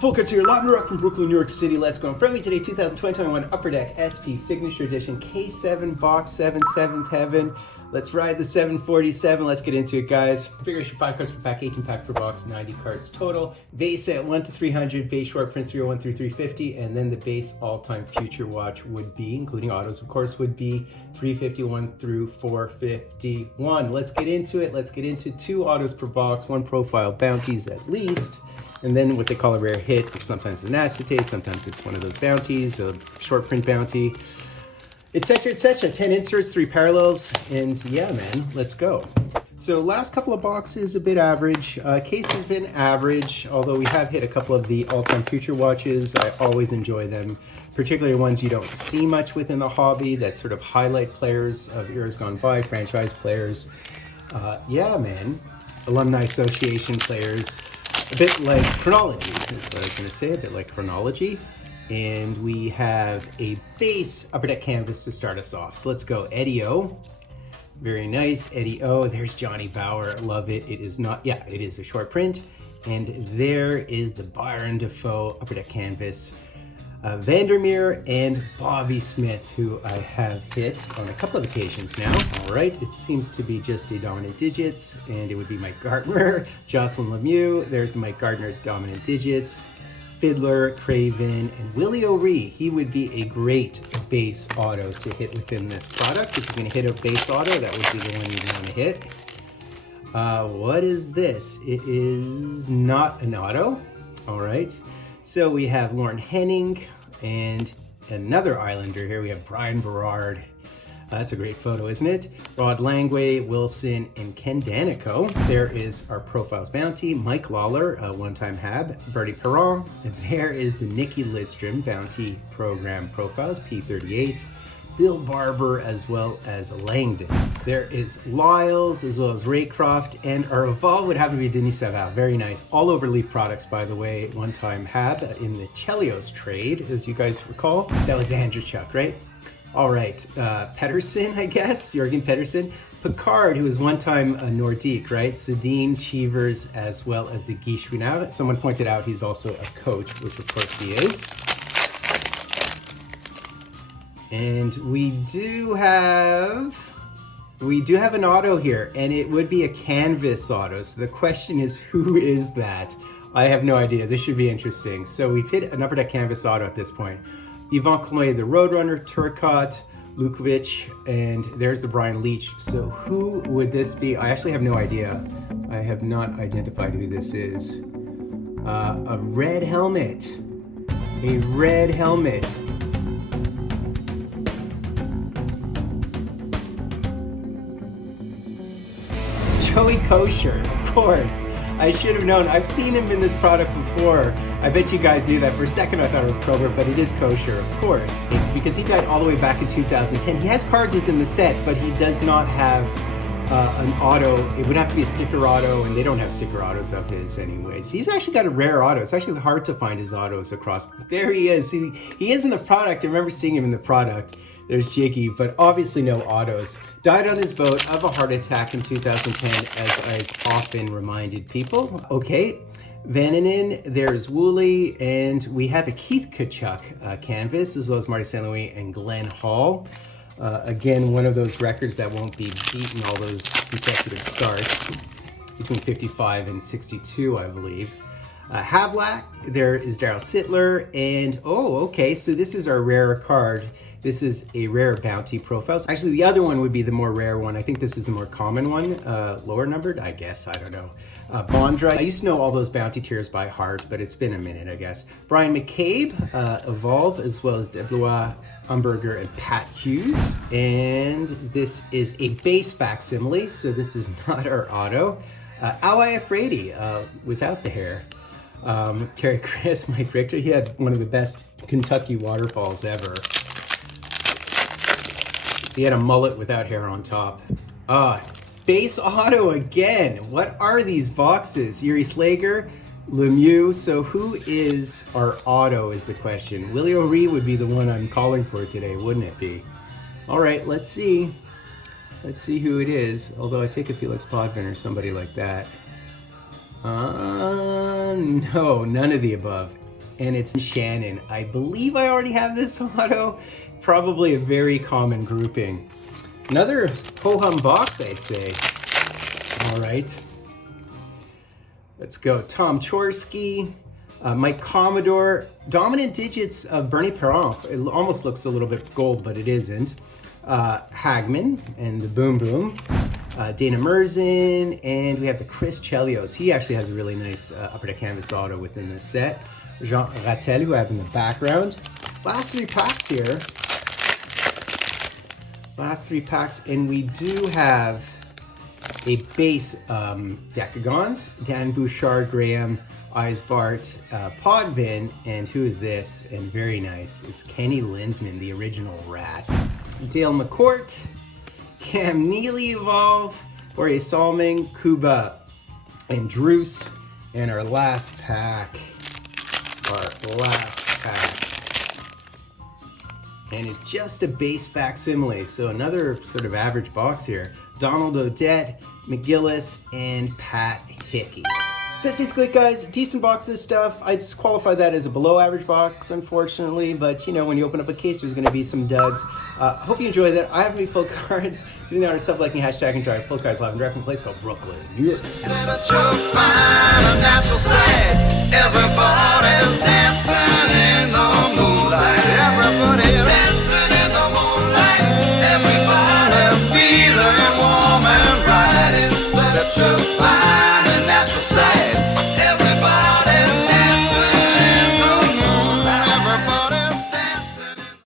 Fultoncards here, live and direct from Brooklyn, New York City. Let's go. In front of me today, 2021 Upper Deck SP Signature Edition K7 Box 7 7th Heaven. Let's ride the 747. Let's get into it, guys. Figure your 5 cards per pack, 18 pack per box, 90 cards total. Base at 1 to 300, base short print 301 through 350, and then the base all-time future watch would be, including autos, of course, would be 351 through 451. Let's get into it. Let's get into 2 autos per box, 1 profile, bounties at least. And then what they call a rare hit, which sometimes is an acetate, sometimes it's one of those bounties, a short print bounty, etc., etc. 10 inserts, 3 parallels, and yeah, man, let's go. So last couple of boxes, a bit average. Case has been average, although we have hit a couple of the all-time future watches. I always enjoy them, particularly ones you don't see much within the hobby that sort of highlight players of eras gone by, franchise players. Yeah, man, alumni association players. A bit like chronology, is what I was going to say, a bit like chronology. And we have a base Upper Deck canvas to start us off. So let's go. Eddie O. Very nice. Eddie O. There's Johnny Bauer. Love it. It is not, yeah, it is a short print. And there is the Byron Defoe Upper Deck canvas. Vandermeer and Bobby Smith, who I have hit on a couple of occasions now. All right, it seems to be just a dominant digits, and it would be Mike Gardner, Jocelyn Lemieux. There's the Mike Gardner dominant digits, Fiddler, Craven, and Willie O'Ree. He would be a great base auto to hit within this product. If you're gonna hit a base auto, that would be the one you'd wanna hit. What is this? It is not an auto. All right. So we have Lauren Henning and another Islander here. We have Brian Berard. That's a great photo, isn't it? Rod Langway, Wilson, and Ken Danico. There is our Profiles Bounty. Mike Lawler, one-time Hab. Bertie Perron. And there is the Nikki Lidstrom Bounty Program Profiles, P38. Bill Barber, as well as Langdon. There is Lyles, as well as Raycroft, and our Evolve would have to be Denis Saval. Very nice. All over Leaf products, by the way. One time Hab in the Chelios trade, as you guys recall. That was Andrew Chuck, right? All right, Pedersen, I guess, Jürgen Pedersen. Picard, who was one time a Nordique, right? Sedin, Cheevers, as well as the Guy Chouinard. Someone pointed out he's also a coach, which of course he is. And we do have an auto here, and it would be a canvas auto. So the question is, who is that? I have no idea. This should be interesting. So we've hit an Upper Deck canvas auto at this point. Yvon Collet, the Roadrunner, Turcotte, Lukovic, and there's the Brian Leach. So who would this be? I actually have no idea. I have not identified who this is. A red helmet. A red helmet. Joey Kosher, of course. I should have known. I've seen him in this product before. I bet you guys knew that. For a second I thought it was Kroger, but it is Kosher, of course. Because he died all the way back in 2010. He has cards within the set, but he does not have an auto. It would have to be a sticker auto, and they don't have sticker autos of his anyways. He's actually got a rare auto. It's actually hard to find his autos across. There he is. He is in the product. I remember seeing him in the product. There's Jiggy, but obviously no autos. Died on his boat of a heart attack in 2010, as I've often reminded people. Okay, Vananen, there's Woolley, and we have a Keith Kachuk canvas, as well as Marty St. Louis and Glenn Hall. Again, one of those records that won't be beaten all those consecutive starts, between 55 and 62, I believe. Havlack, there is Daryl Sittler, and oh, okay, so this is our rare card. This is a rare bounty profile. Actually, the other one would be the more rare one. I think this is the more common one, lower numbered, I guess, I don't know. Bondra, I used to know all those bounty tiers by heart, but it's been a minute, I guess. Brian McCabe, Evolve, as well as Deblois, Umberger, and Pat Hughes. And this is a base facsimile, so this is not our auto. Ally Afraidy, without the hair. Terry Chris, Mike Richter, he had one of the best Kentucky waterfalls ever. So he had a mullet without hair on top. Base auto again. What are these boxes? Yuri Slager, Lemieux. So who is our auto is the question. Willie O'Ree would be the one I'm calling for today, wouldn't it be? All right, let's see. Let's see who it is. Although I take a Felix Potvin or somebody like that. No, none of the above. and it's Shannon. I believe I already have this auto. Probably a very common grouping. Another ho-hum box, I'd say. All right. Let's go. Tom Chorsky, Mike Commodore, dominant digits of Bernie Perron. It almost looks a little bit gold, but it isn't. Hagman and the Boom Boom. Dana Merzen, and we have the Chris Chelios. He actually has a really nice Upper Deck Canvas auto within this set. Jean Rattel, who I have in the background. Last 3 packs here. Last 3 packs, and we do have a base Decagons, Dan Bouchard, Graham, Eisbart, Podvin, and who is this? And very nice, it's Kenny Linsman, the original Rat. Dale McCourt, Cam Neely Evolve, Jorge Salming, Kuba, and Druce. And our last pack. And it's just a base facsimile, so another sort of average box here. Donald Odette, McGillis, and Pat Hickey. So that's basically it, guys. Decent box of this stuff. I'd qualify that as a below average box, unfortunately, but you know, when you open up a case, there's gonna be some duds. Hope you enjoyed that. I have many Fultoncards. Doing the honor of sub-liking, hashtag and drive Fultoncards live and direct from a place called Brooklyn, New York City.